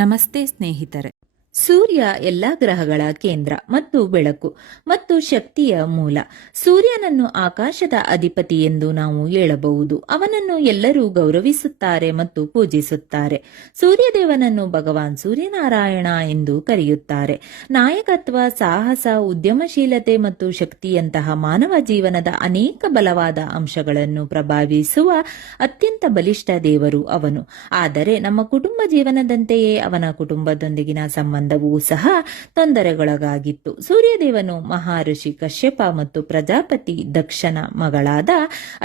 ನಮಸ್ತೆ ಸ್ನೇಹಿತರೆ. ಸೂರ್ಯ ಎಲ್ಲ ಗ್ರಹಗಳ ಕೇಂದ್ರ ಮತ್ತು ಬೆಳಕು ಮತ್ತು ಶಕ್ತಿಯ ಮೂಲ. ಸೂರ್ಯನನ್ನು ಆಕಾಶದ ಅಧಿಪತಿ ಎಂದು ನಾವು ಹೇಳಬಹುದು. ಅವನನ್ನು ಎಲ್ಲರೂ ಗೌರವಿಸುತ್ತಾರೆ ಮತ್ತು ಪೂಜಿಸುತ್ತಾರೆ. ಸೂರ್ಯದೇವನನ್ನು ಭಗವಾನ್ ಸೂರ್ಯನಾರಾಯಣ ಎಂದು ಕರೆಯುತ್ತಾರೆ. ನಾಯಕತ್ವ, ಸಾಹಸ, ಉದ್ಯಮಶೀಲತೆ ಮತ್ತು ಶಕ್ತಿಯಂತಹ ಮಾನವ ಜೀವನದ ಅನೇಕ ಬಲವಾದ ಅಂಶಗಳನ್ನು ಪ್ರಭಾವಿಸುವ ಅತ್ಯಂತ ಬಲಿಷ್ಠ ದೇವರು ಅವನು. ಆದರೆ ನಮ್ಮ ಕುಟುಂಬ ಜೀವನದಂತೆಯೇ ಅವನ ಕುಟುಂಬದೊಂದಿಗಿನ ಸಂಬಂಧವೂ ಸಹ ತೊಂದರೆಗೊಳಗಾಗಿತ್ತು. ಸೂರ್ಯದೇವನು ಮಹರ್ಷಿ ಕಶ್ಯಪ ಮತ್ತು ಪ್ರಜಾಪತಿ ದಕ್ಷನ ಮಗಳಾದ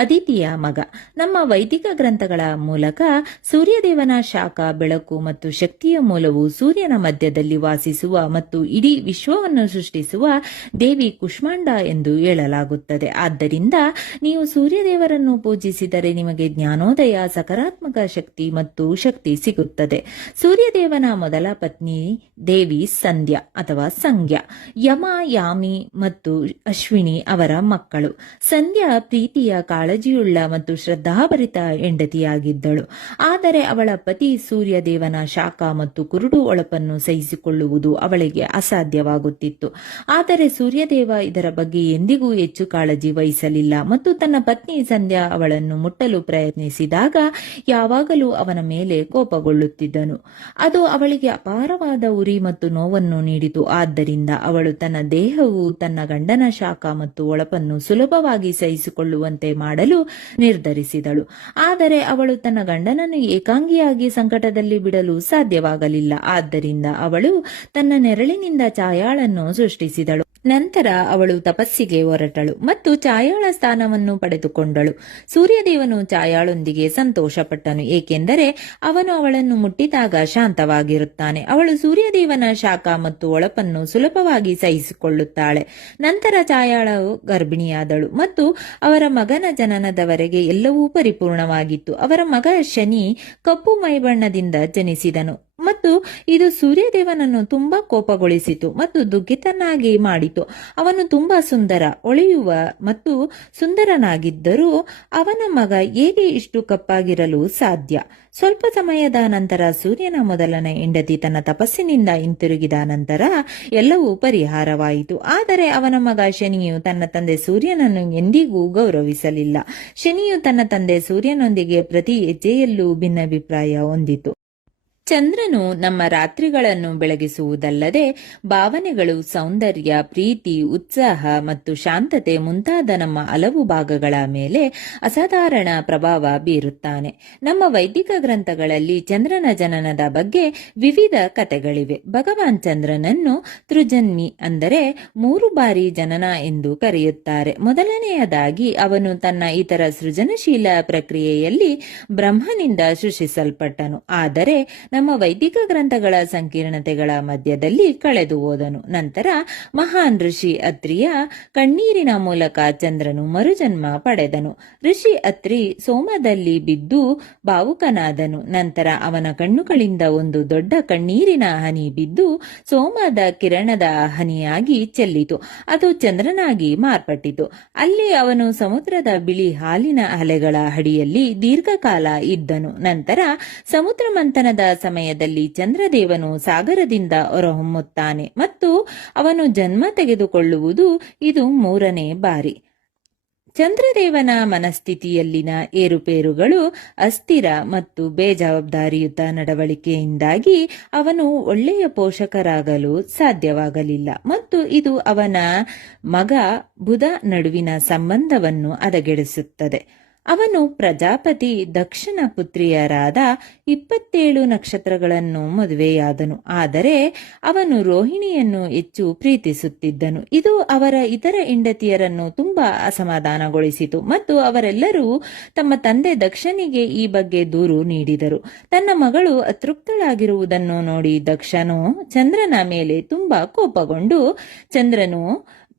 ಅದಿತಿಯ ಮಗ. ನಮ್ಮ ವೈದಿಕ ಗ್ರಂಥಗಳ ಮೂಲಕ ಸೂರ್ಯದೇವನ ಶಾಖ, ಬೆಳಕು ಮತ್ತು ಶಕ್ತಿಯ ಮೂಲವು ಸೂರ್ಯನ ಮಧ್ಯದಲ್ಲಿ ವಾಸಿಸುವ ಮತ್ತು ಇಡೀ ವಿಶ್ವವನ್ನು ಸೃಷ್ಟಿಸುವ ದೇವಿ ಕುಷ್ಮಾಂಡ ಎಂದು ಹೇಳಲಾಗುತ್ತದೆ. ಆದ್ದರಿಂದ ನೀವು ಸೂರ್ಯದೇವರನ್ನು ಪೂಜಿಸಿದರೆ ನಿಮಗೆ ಜ್ಞಾನೋದಯ, ಸಕಾರಾತ್ಮಕ ಶಕ್ತಿ ಮತ್ತು ಶಕ್ತಿ ಸಿಗುತ್ತದೆ. ಸೂರ್ಯದೇವನ ಮೊದಲ ಪತ್ನಿ ದೇವಿ ಸಂಧ್ಯಾ ಅಥವಾ ಸಂಜ್ಞಾ. ಯಮ, ಯಾಮಿ ಮತ್ತು ಅಶ್ವಿನಿ ಅವರ ಮಕ್ಕಳು. ಸಂಧ್ಯಾ ಪ್ರೀತಿಯ, ಕಾಳಜಿಯುಳ್ಳ ಮತ್ತು ಶ್ರದ್ಧಾಭರಿತ ಹೆಂಡತಿಯಾಗಿದ್ದಳು. ಆದರೆ ಅವಳ ಪತಿ ಸೂರ್ಯದೇವನ ಶಾಖ ಮತ್ತು ಕುರುಡು ಒಳಪನ್ನು ಸಹಿಸಿಕೊಳ್ಳುವುದು ಅವಳಿಗೆ ಅಸಾಧ್ಯವಾಗುತ್ತಿತ್ತು. ಆದರೆ ಸೂರ್ಯದೇವ ಇದರ ಬಗ್ಗೆ ಎಂದಿಗೂ ಹೆಚ್ಚು ಕಾಳಜಿ ವಹಿಸಲಿಲ್ಲ ಮತ್ತು ತನ್ನ ಪತ್ನಿ ಸಂಧ್ಯಾ ಅವಳನ್ನು ಮುಟ್ಟಲು ಪ್ರಯತ್ನಿಸಿದಾಗ ಯಾವಾಗಲೂ ಅವನ ಮೇಲೆ ಕೋಪಗೊಳ್ಳುತ್ತಿದ್ದನು. ಅದು ಅವಳಿಗೆ ಅಪಾರವಾದ ಉರಿ ಮತ್ತು ನೋವನ್ನು ನೀಡಿತು. ಆದ್ದರಿಂದ ಅವಳು ತನ್ನ ದೇಹವು ತನ್ನ ಗಂಡನ ಶಾಖ ಮತ್ತು ಒಳಪನ್ನು ಸುಲಭವಾಗಿ ಸಹಿಸಿಕೊಳ್ಳುವಂತೆ ಮಾಡಲು ನಿರ್ಧರಿಸಿದಳು. ಆದರೆ ಅವಳು ತನ್ನ ಗಂಡನನ್ನು ಏಕಾಂಗಿಯಾಗಿ ಸಂಕಟದಲ್ಲಿ ಬಿಡಲು ಸಾಧ್ಯವಾಗಲಿಲ್ಲ. ಆದ್ದರಿಂದ ಅವಳು ತನ್ನ ನೆರಳಿನಿಂದ ಛಾಯಾಳನ್ನು ಸೃಷ್ಟಿಸಿದಳು. ನಂತರ ಅವಳು ತಪಸ್ಸಿಗೆ ಹೊರಟಳು ಮತ್ತು ಛಾಯಾಳ ಸ್ಥಾನವನ್ನು ಪಡೆದುಕೊಂಡಳು. ಸೂರ್ಯದೇವನು ಛಾಯಾಳೊಂದಿಗೆ ಸಂತೋಷಪಟ್ಟನು, ಏಕೆಂದರೆ ಅವನು ಅವಳನ್ನು ಮುಟ್ಟಿದಾಗ ಶಾಂತವಾಗಿರುತ್ತಾನೆ. ಅವಳು ಸೂರ್ಯದೇವನ ಶಾಖ ಮತ್ತು ಒಳಪನ್ನು ಸುಲಭವಾಗಿ ಸಹಿಸಿಕೊಳ್ಳುತ್ತಾಳೆ. ನಂತರ ಛಾಯಾಳು ಗರ್ಭಿಣಿಯಾದಳು ಮತ್ತು ಅವರ ಮಗನ ಜನನದವರೆಗೆ ಎಲ್ಲವೂ ಪರಿಪೂರ್ಣವಾಗಿತ್ತು. ಅವರ ಮಗ ಶನಿ ಕಪ್ಪು ಮೈಬಣ್ಣದಿಂದ ಜನಿಸಿದನು ಮತ್ತು ಇದು ಸೂರ್ಯದೇವನನ್ನು ತುಂಬಾ ಕೋಪಗೊಳಿಸಿತು ಮತ್ತು ದುಃಖಿತನಾಗಿ ಮಾಡಿತು. ಅವನು ತುಂಬಾ ಸುಂದರ, ಹೊಳೆಯುವ ಮತ್ತು ಸುಂದರನಾಗಿದ್ದರೂ ಅವನ ಮಗ ಹೇಗೆ ಇಷ್ಟು ಕಪ್ಪಾಗಿರಲು ಸಾಧ್ಯ? ಸ್ವಲ್ಪ ಸಮಯದ ನಂತರ ಸೂರ್ಯನ ಮೊದಲನೇ ಹೆಂಡತಿ ತನ್ನ ತಪಸ್ಸಿನಿಂದ ಹಿಂತಿರುಗಿದ ನಂತರ ಎಲ್ಲವೂ ಪರಿಹಾರವಾಯಿತು. ಆದರೆ ಅವನ ಮಗ ಶನಿಯು ತನ್ನ ತಂದೆ ಸೂರ್ಯನನ್ನು ಎಂದಿಗೂ ಗೌರವಿಸಲಿಲ್ಲ. ಶನಿಯು ತನ್ನ ತಂದೆ ಸೂರ್ಯನೊಂದಿಗೆ ಪ್ರತಿ ಹೆಜ್ಜೆಯಲ್ಲೂ ಭಿನ್ನಾಭಿಪ್ರಾಯ ಹೊಂದಿತು. ಚಂದ್ರನು ನಮ್ಮ ರಾತ್ರಿಗಳನ್ನು ಬೆಳಗಿಸುವುದಲ್ಲದೆ ಭಾವನೆಗಳು, ಸೌಂದರ್ಯ, ಪ್ರೀತಿ, ಉತ್ಸಾಹ ಮತ್ತು ಶಾಂತತೆ ಮುಂತಾದ ನಮ್ಮ ಹಲವು ಭಾಗಗಳ ಮೇಲೆ ಅಸಾಧಾರಣ ಪ್ರಭಾವ ಬೀರುತ್ತಾನೆ. ನಮ್ಮ ವೈದಿಕ ಗ್ರಂಥಗಳಲ್ಲಿ ಚಂದ್ರನ ಜನನದ ಬಗ್ಗೆ ವಿವಿಧ ಕಥೆಗಳಿವೆ. ಭಗವಾನ್ ಚಂದ್ರನನ್ನು ತ್ರಿಜನ್ಮಿ ಅಂದರೆ 3 ಬಾರಿ ಜನನ ಎಂದು ಕರೆಯುತ್ತಾರೆ. ಮೊದಲನೆಯದಾಗಿ ಅವನು ತನ್ನ ಇತರ ಸೃಜನಶೀಲ ಪ್ರಕ್ರಿಯೆಯಲ್ಲಿ ಬ್ರಹ್ಮನಿಂದ ಸೃಷ್ಟಿಸಲ್ಪಟ್ಟನು, ಆದರೆ ನಮ್ಮ ವೈದಿಕ ಗ್ರಂಥಗಳ ಸಂಕೀರ್ಣತೆಗಳ ಮಧ್ಯದಲ್ಲಿ ಕಳೆದು ಹೋದನು. ನಂತರ ಮಹಾನ್ ಋಷಿ ಅತ್ರಿಯ ಕಣ್ಣೀರಿನ ಮೂಲಕ ಚಂದ್ರನು ಮರುಜನ್ಮ ಪಡೆದನು. ಋಷಿ ಅತ್ರಿ ಸೋಮದಲ್ಲಿ ಬಿದ್ದು ಭಾವುಕನಾದನು. ನಂತರ ಅವನ ಕಣ್ಣುಗಳಿಂದ ಒಂದು ದೊಡ್ಡ ಕಣ್ಣೀರಿನ ಹನಿ ಬಿದ್ದು ಸೋಮದ ಕಿರಣದ ಹನಿಯಾಗಿ ಚೆಲ್ಲಿತು. ಅದು ಚಂದ್ರನಾಗಿ ಮಾರ್ಪಟ್ಟಿತು. ಅಲ್ಲಿ ಅವನು ಸಮುದ್ರದ ಬಿಳಿ ಹಾಲಿನ ಅಲೆಗಳ ಅಡಿಯಲ್ಲಿ ದೀರ್ಘಕಾಲ ಇದ್ದನು. ನಂತರ ಸಮುದ್ರ ಮಂಥನದ ಸಮಯದಲ್ಲಿ ಚಂದ್ರದೇವನು ಸಾಗರದಿಂದ ಹೊರಹೊಮ್ಮುತ್ತಾನೆ ಮತ್ತು ಅವನು ಜನ್ಮ ತೆಗೆದುಕೊಳ್ಳುವುದು ಇದು 3ನೇ ಬಾರಿ. ಚಂದ್ರದೇವನ ಮನಸ್ಥಿತಿಯಲ್ಲಿನ ಏರುಪೇರುಗಳು, ಅಸ್ಥಿರ ಮತ್ತು ಬೇಜವಾಬ್ದಾರಿಯುತ ನಡವಳಿಕೆಯಿಂದಾಗಿ ಅವನು ಒಳ್ಳೆಯ ಪೋಷಕರಾಗಲು ಸಾಧ್ಯವಾಗಲಿಲ್ಲ ಮತ್ತು ಇದು ಅವನ ಮಗ ಬುಧ ನಡುವಿನ ಸಂಬಂಧವನ್ನು ಹದಗೆಡಿಸುತ್ತದೆ. ಅವನು ಪ್ರಜಾಪತಿ ದಕ್ಷನ ಪುತ್ರಿಯರಾದ 27 ನಕ್ಷತ್ರಗಳನ್ನು ಮದುವೆಯಾದನು, ಆದರೆ ಅವನು ರೋಹಿಣಿಯನ್ನು ಹೆಚ್ಚು ಪ್ರೀತಿಸುತ್ತಿದ್ದನು. ಇದು ಅವರ ಇತರ ಹೆಂಡತಿಯರನ್ನು ತುಂಬಾ ಅಸಮಾಧಾನಗೊಳಿಸಿತು ಮತ್ತು ಅವರೆಲ್ಲರೂ ತಮ್ಮ ತಂದೆ ದಕ್ಷನಿಗೆ ಈ ಬಗ್ಗೆ ದೂರು ನೀಡಿದರು. ತನ್ನ ಮಗಳು ಅತೃಪ್ತಳಾಗಿರುವುದನ್ನು ನೋಡಿ ದಕ್ಷನು ಚಂದ್ರನ ಮೇಲೆ ತುಂಬಾ ಕೋಪಗೊಂಡು, ಚಂದ್ರನು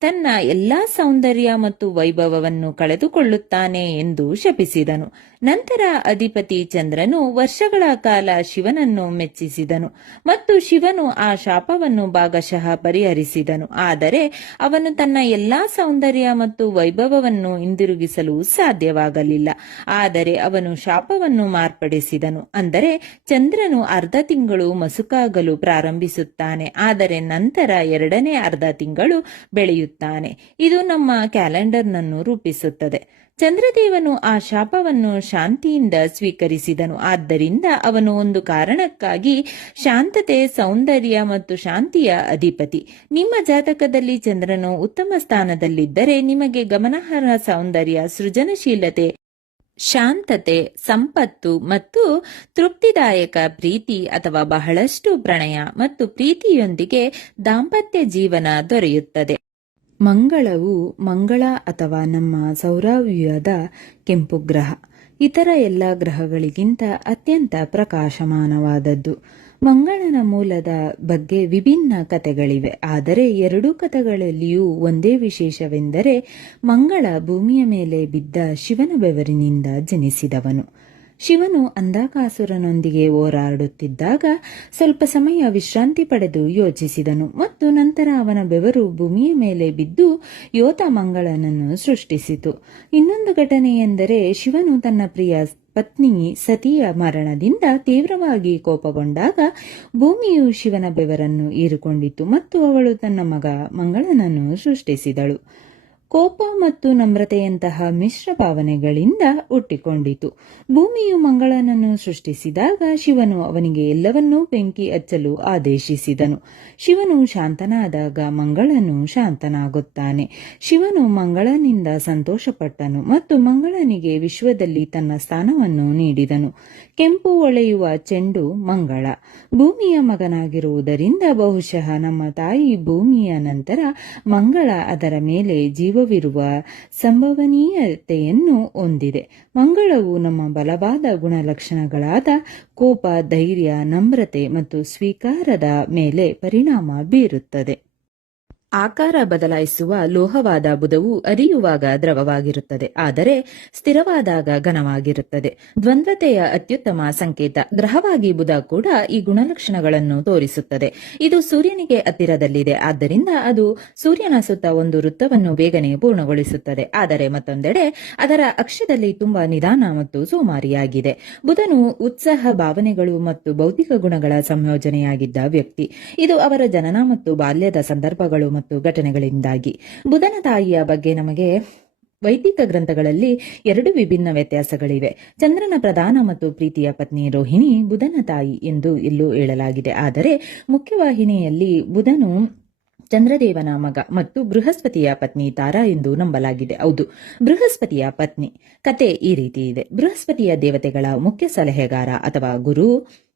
ತನ್ನ ಎಲ್ಲಾ ಸೌಂದರ್ಯ ಮತ್ತು ವೈಭವವನ್ನು ಕಳೆದುಕೊಳ್ಳುತ್ತಾನೆ ಎಂದು ಶಪಿಸಿದನು. ನಂತರ ಅಧಿಪತಿ ಚಂದ್ರನು ವರ್ಷಗಳ ಕಾಲ ಶಿವನನ್ನು ಮೆಚ್ಚಿಸಿದನು ಮತ್ತು ಶಿವನು ಆ ಶಾಪವನ್ನು ಭಾಗಶಃ ಪರಿಹರಿಸಿದನು. ಆದರೆ ಅವನು ತನ್ನ ಎಲ್ಲಾ ಸೌಂದರ್ಯ ಮತ್ತು ವೈಭವವನ್ನು ಹಿಂದಿರುಗಿಸಲು ಸಾಧ್ಯವಾಗಲಿಲ್ಲ. ಆದರೆ ಅವನು ಶಾಪವನ್ನು ಮಾರ್ಪಡಿಸಿದನು. ಅಂದರೆ ಚಂದ್ರನು ಅರ್ಧ ತಿಂಗಳು ಮಸುಕಾಗಲು ಪ್ರಾರಂಭಿಸುತ್ತಾನೆ, ಆದರೆ ನಂತರ ಎರಡನೇ ಅರ್ಧ ತಿಂಗಳು ಬೆಳೆಯುತ್ತಾನೆ. ಇದು ನಮ್ಮ ಕ್ಯಾಲೆಂಡರ್ನನ್ನು ರೂಪಿಸುತ್ತದೆ. ಚಂದ್ರದೇವನು ಆ ಶಾಪವನ್ನು ಶಾಂತಿಯಿಂದ ಸ್ವೀಕರಿಸಿದನು. ಆದ್ದರಿಂದ ಅವನು ಒಂದು ಕಾರಣಕ್ಕಾಗಿ ಶಾಂತತೆ, ಸೌಂದರ್ಯ ಮತ್ತು ಶಾಂತಿಯ ಅಧಿಪತಿ. ನಿಮ್ಮ ಜಾತಕದಲ್ಲಿ ಚಂದ್ರನು ಉತ್ತಮ ಸ್ಥಾನದಲ್ಲಿದ್ದರೆ ನಿಮಗೆ ಗಮನಾರ್ಹ ಸೌಂದರ್ಯ, ಸೃಜನಶೀಲತೆ, ಶಾಂತತೆ, ಸಂಪತ್ತು ಮತ್ತು ತೃಪ್ತಿದಾಯಕ ಪ್ರೀತಿ ಅಥವಾ ಬಹಳಷ್ಟು ಪ್ರಣಯ ಮತ್ತು ಪ್ರೀತಿಯೊಂದಿಗೆ ದಾಂಪತ್ಯ ಜೀವನ ದೊರೆಯುತ್ತದೆ. ಮಂಗಳವು ಮಂಗಳ ಅಥವಾ ನಮ್ಮ ಸೌರವ್ಯೂಹದ ಕೆಂಪು ಗ್ರಹ ಇತರ ಎಲ್ಲ ಗ್ರಹಗಳಿಗಿಂತ ಅತ್ಯಂತ ಪ್ರಕಾಶಮಾನವಾದದ್ದು. ಮಂಗಳನ ಮೂಲದ ಬಗ್ಗೆ ವಿಭಿನ್ನ ಕಥೆಗಳಿವೆ, ಆದರೆ ಎರಡೂ ಕಥೆಗಳಲ್ಲಿಯೂ ಒಂದೇ ವಿಶೇಷವೆಂದರೆ ಮಂಗಳ ಭೂಮಿಯ ಮೇಲೆ ಬಿದ್ದ ಶಿವನ ಬೆವರಿನಿಂದ ಜನಿಸಿದವನು. ಶಿವನು ಅಂಧಕಾಸುರನೊಂದಿಗೆ ಹೋರಾಡುತ್ತಿದ್ದಾಗ ಸ್ವಲ್ಪ ಸಮಯ ವಿಶ್ರಾಂತಿ ಪಡೆದು ಯೋಚಿಸಿದನು ಮತ್ತು ನಂತರ ಅವನ ಬೆವರು ಭೂಮಿಯ ಮೇಲೆ ಬಿದ್ದು ಯೋಧ ಮಂಗಳನನ್ನು ಸೃಷ್ಟಿಸಿತು. ಇನ್ನೊಂದು ಘಟನೆಯೆಂದರೆ ಶಿವನು ತನ್ನ ಪ್ರಿಯ ಪತ್ನಿ ಸತಿಯ ಮರಣದಿಂದ ತೀವ್ರವಾಗಿ ಕೋಪಗೊಂಡಾಗ ಭೂಮಿಯು ಶಿವನ ಬೆವರನ್ನು ಹೀರಿಕೊಂಡಿತು ಮತ್ತು ಅವಳು ತನ್ನ ಮಗ ಮಂಗಳನನ್ನು ಸೃಷ್ಟಿಸಿದಳು. ಕೋಪ ಮತ್ತು ನಮ್ರತೆಯಂತಹ ಮಿಶ್ರ ಭಾವನೆಗಳಿಂದ ಹುಟ್ಟಿಕೊಂಡಿತು. ಭೂಮಿಯು ಮಂಗಳನನ್ನು ಸೃಷ್ಟಿಸಿದಾಗ ಶಿವನು ಅವನಿಗೆ ಎಲ್ಲವನ್ನೂ ಬೆಂಕಿ ಹಚ್ಚಲು ಆದೇಶಿಸಿದನು. ಶಿವನು ಶಾಂತನಾದಾಗ ಮಂಗಳನು ಶಾಂತನಾಗುತ್ತಾನೆ. ಶಿವನು ಮಂಗಳನಿಂದ ಸಂತೋಷಪಟ್ಟನು ಮತ್ತು ಮಂಗಳನಿಗೆ ವಿಶ್ವದಲ್ಲಿ ತನ್ನ ಸ್ಥಾನವನ್ನು ನೀಡಿದನು. ಕೆಂಪು ಹೊಳೆಯುವ ಚೆಂಡು ಮಂಗಳ ಭೂಮಿಯ ಮಗನಾಗಿರುವುದರಿಂದ ಬಹುಶಃ ನಮ್ಮ ತಾಯಿ ಭೂಮಿಯ ನಂತರ ಮಂಗಳ ಅದರ ಮೇಲೆ ಜೀವವಿರುವ ಸಂಭವನೀಯತೆಯನ್ನು ಹೊಂದಿದೆ. ಮಂಗಳವು ನಮ್ಮ ಬಲವಾದ ಗುಣಲಕ್ಷಣಗಳಾದ ಕೋಪ, ಧೈರ್ಯ, ನಮ್ರತೆ ಮತ್ತು ಸ್ವೀಕಾರದ ಮೇಲೆ ಪರಿಣಾಮ ಬೀರುತ್ತದೆ. ಆಕಾರ ಬದಲಾಯಿಸುವ ಲೋಹವಾದ ಬುಧವು ಅರಿಯುವಾಗ ದ್ರವವಾಗಿರುತ್ತದೆ, ಆದರೆ ಸ್ಥಿರವಾದಾಗ ಘನವಾಗಿರುತ್ತದೆ. ದ್ವಂದ್ವತೆಯ ಅತ್ಯುತ್ತಮ ಸಂಕೇತ. ಗ್ರಹವಾಗಿ ಬುಧ ಕೂಡ ಈ ಗುಣಲಕ್ಷಣಗಳನ್ನು ತೋರಿಸುತ್ತದೆ. ಇದು ಸೂರ್ಯನಿಗೆ ಹತ್ತಿರದಲ್ಲಿದೆ, ಆದ್ದರಿಂದ ಅದು ಸೂರ್ಯನ ಸುತ್ತ ಒಂದು ವೃತ್ತವನ್ನು ಬೇಗನೆ ಪೂರ್ಣಗೊಳಿಸುತ್ತದೆ. ಆದರೆ ಮತ್ತೊಂದೆಡೆ ಅದರ ಅಕ್ಷದಲ್ಲಿ ತುಂಬಾ ನಿಧಾನ ಮತ್ತು ಸೋಮಾರಿಯಾಗಿದೆ. ಬುಧನು ಉತ್ಸಾಹ, ಭಾವನೆಗಳು ಮತ್ತು ಬೌದ್ಧಿಕ ಗುಣಗಳ ಸಂಯೋಜನೆಯಾಗಿದ್ದ ವ್ಯಕ್ತಿ. ಇದು ಅವರ ಜನನ ಮತ್ತು ಬಾಲ್ಯದ ಸಂದರ್ಭಗಳು ಮತ್ತು ಘಟನೆಗಳಿಂದಾಗಿ. ಬುಧನ ತಾಯಿಯ ಬಗ್ಗೆ ನಮಗೆ ವೈದಿಕ ಗ್ರಂಥಗಳಲ್ಲಿ ಎರಡು ವಿಭಿನ್ನ ವ್ಯತ್ಯಾಸಗಳಿವೆ. ಚಂದ್ರನ ಪ್ರಧಾನ ಮತ್ತು ಪ್ರೀತಿಯ ಪತ್ನಿ ರೋಹಿಣಿ ಬುಧನ ತಾಯಿ ಎಂದು ಇಲ್ಲೂ ಹೇಳಲಾಗಿದೆ, ಆದರೆ ಮುಖ್ಯವಾಹಿನಿಯಲ್ಲಿ ಬುಧನು ಚಂದ್ರದೇವನ ಮಗ ಮತ್ತು ಬೃಹಸ್ಪತಿಯ ಪತ್ನಿ ತಾರಾ ಎಂದು ನಂಬಲಾಗಿದೆ. ಹೌದು, ಬೃಹಸ್ಪತಿಯ ಪತ್ನಿ. ಕತೆ ಈ ರೀತಿ ಇದೆ. ಬೃಹಸ್ಪತಿಯ ದೇವತೆಗಳ ಮುಖ್ಯ ಸಲಹೆಗಾರ ಅಥವಾ ಗುರು.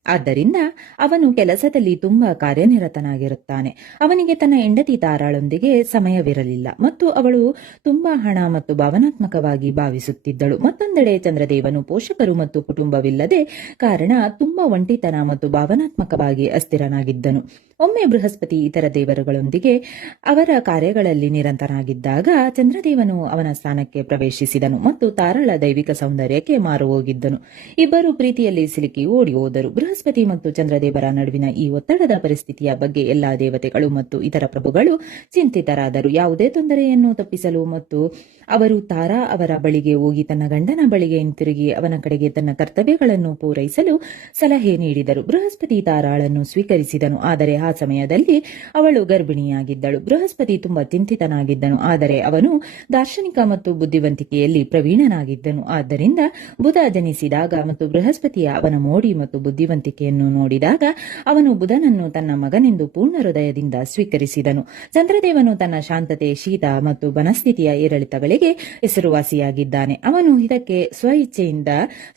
ಆದ್ದರಿಂದ ಅವನು ಕೆಲಸದಲ್ಲಿ ತುಂಬಾ ಕಾರ್ಯನಿರತನಾಗಿರುತ್ತಾನೆ. ಅವನಿಗೆ ತನ್ನ ಹೆಂಡತಿ ತಾರಾಳೊಂದಿಗೆ ಸಮಯವಿರಲಿಲ್ಲ ಮತ್ತು ಅವಳು ತುಂಬಾ ಹಣ ಮತ್ತು ಭಾವನಾತ್ಮಕವಾಗಿ ಭಾವಿಸುತ್ತಿದ್ದಳು. ಮತ್ತೊಂದೆಡೆ ಚಂದ್ರದೇವನು ಪೋಷಕರು ಮತ್ತು ಕುಟುಂಬವಿಲ್ಲದೆ ಕಾರಣ ತುಂಬಾ ಒಂಟಿತನ ಮತ್ತು ಭಾವನಾತ್ಮಕವಾಗಿ ಅಸ್ಥಿರನಾಗಿದ್ದನು. ಒಮ್ಮೆ ಬೃಹಸ್ಪತಿ ಇತರ ದೇವರುಗಳೊಂದಿಗೆ ಅವರ ಕಾರ್ಯಗಳಲ್ಲಿ ನಿರಂತರನಾಗಿದ್ದಾಗ ಚಂದ್ರದೇವನು ಅವನ ಸ್ಥಾನಕ್ಕೆ ಪ್ರವೇಶಿಸಿದನು ಮತ್ತು ತಾರಾಳ ದೈವಿಕ ಸೌಂದರ್ಯಕ್ಕೆ ಮಾರು ಹೋಗಿದ್ದನು. ಇಬ್ಬರು ಪ್ರೀತಿಯಲ್ಲಿ ಸಿಲುಕಿ ಓಡಿ ಹೋದರು. ಬೃಹಸ್ಪತಿ ಮತ್ತು ಚಂದ್ರದೇವರ ನಡುವಿನ ಈ ಒತ್ತಡದ ಪರಿಸ್ಥಿತಿಯ ಬಗ್ಗೆ ಎಲ್ಲಾ ದೇವತೆಗಳು ಮತ್ತು ಇತರ ಪ್ರಭುಗಳು ಚಿಂತಿತರಾದರು. ಯಾವುದೇ ತೊಂದರೆಯನ್ನು ತಪ್ಪಿಸಲು ಮತ್ತು ಅವರು ತಾರಾ ಅವರ ಬಳಿಗೆ ಹೋಗಿ ತನ್ನ ಗಂಡನ ಬಳಿಗೆ ಹಿಂತಿರುಗಿ ಅವನ ಕಡೆಗೆ ತನ್ನ ಕರ್ತವ್ಯಗಳನ್ನು ಪೂರೈಸಲು ಸಲಹೆ ನೀಡಿದರು. ಬೃಹಸ್ಪತಿ ತಾರಾಳನ್ನು ಸ್ವೀಕರಿಸಿದನು, ಆದರೆ ಆ ಸಮಯದಲ್ಲಿ ಅವಳು ಗರ್ಭಿಣಿಯಾಗಿದ್ದಳು. ಬೃಹಸ್ಪತಿ ತುಂಬಾ ಚಿಂತಿತನಾಗಿದ್ದನು, ಆದರೆ ಅವನು ದಾರ್ಶನಿಕ ಮತ್ತು ಬುದ್ಧಿವಂತಿಕೆಯಲ್ಲಿ ಪ್ರವೀಣನಾಗಿದ್ದನು. ಆದ್ದರಿಂದ ಬುಧ ಜನಿಸಿದಾಗ ಮತ್ತು ಬೃಹಸ್ಪತಿಯ ಅವನ ಮೋಡಿ ಮತ್ತು ಬುದ್ಧಿವಂತಿಕೆಯನ್ನು ನೋಡಿದಾಗ ಅವನು ಬುಧನನ್ನು ತನ್ನ ಮಗನೆಂದು ಪೂರ್ಣ ಹೃದಯದಿಂದ ಸ್ವೀಕರಿಸಿದನು. ಚಂದ್ರದೇವನು ತನ್ನ ಶಾಂತತೆ, ಶೀತ ಮತ್ತು ಮನಸ್ಥಿತಿಯ ಏರಿಳಿತಗಳಿಗೆ ಹೆಸರುವಾಸಿಯಾಗಿದ್ದಾನೆ. ಅವನು ಇದಕ್ಕೆ ಸ್ವಇಚ್ಛೆಯಿಂದ